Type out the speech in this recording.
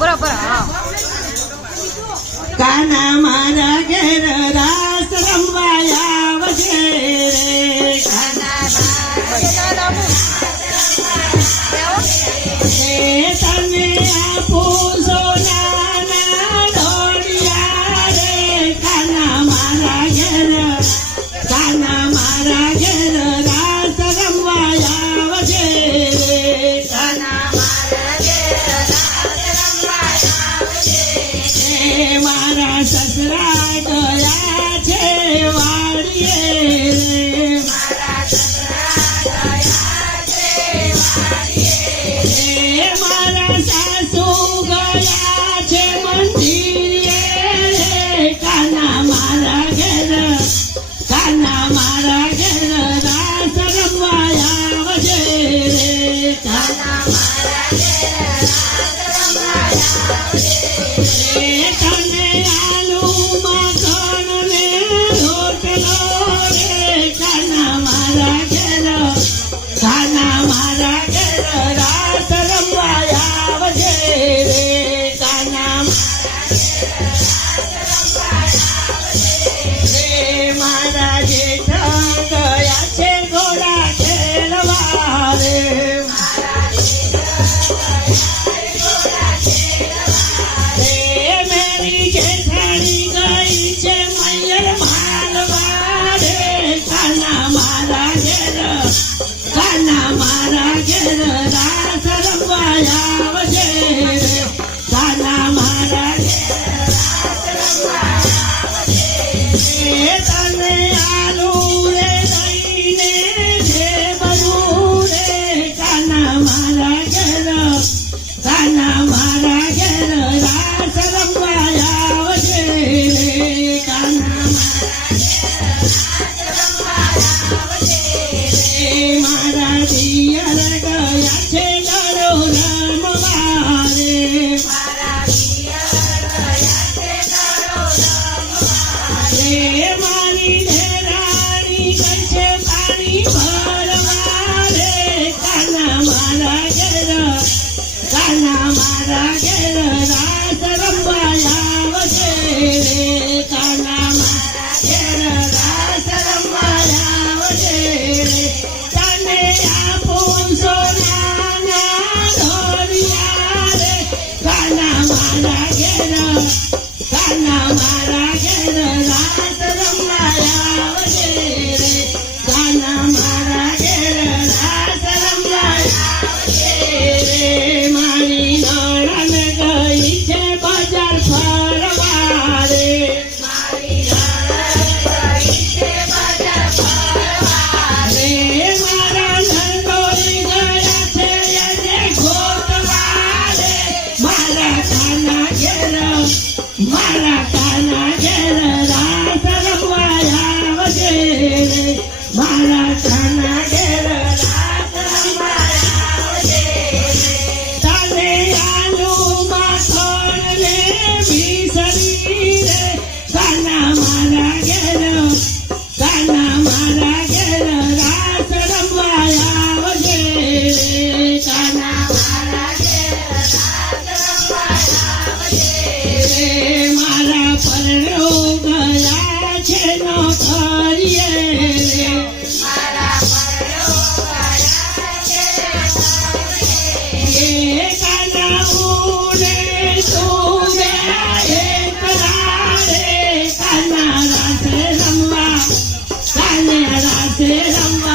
बरोबर काना मारा घेर रास रमवाया वजे रे काना तने आपो सोना ढोलिया रे काना मारा घेर रास रमवाया वजे रे काना मारा ससरा गया छे वाड़िए रे मारा सासू गया छे मंदिरे रे काना मारा घेर रास रमवाया वजे रे काना तने आलू मखन ने रोटलो रे काना मारा घेर रास रमवाया वजे रे काना रे मारा जेठ गया छे घोड़ा खेलवा रे मेरी जेठानी गई छे मैयर मालवा रे काना मारा घेर रास रमवाया वजे रे काना मारा तने आलू रे दही ने ढेबरू रे काना मारा घेर रास रमवाया वजे रे काना मारा दियर गया छे गरो रमवा रे मारी ढेरानी गई छे पानी भरवा रे काना मारा घेर रास रमवाया वजे रे काना रास रमवाया वजे रे तने आपो सोना ढोलिया रे काना मारा घेर रास रमवाया वजे रे काना मारा घेर रास रमवाया वजे रे मारी नणन गई छे बजार फरवा रे मारा नंदोई गया छे ये घोटवा रे मारा काना घेर रास रमवाया वजे रे मारा काना घेर रास रमवाया वजे रे तने आलू मखन ने बिसरी रे काना मारा घेर रास रमवाया वजे रे काना मारा परलो गया छे नौकरिए रे काना उड़े तुमे एकला रे काना रास रमवा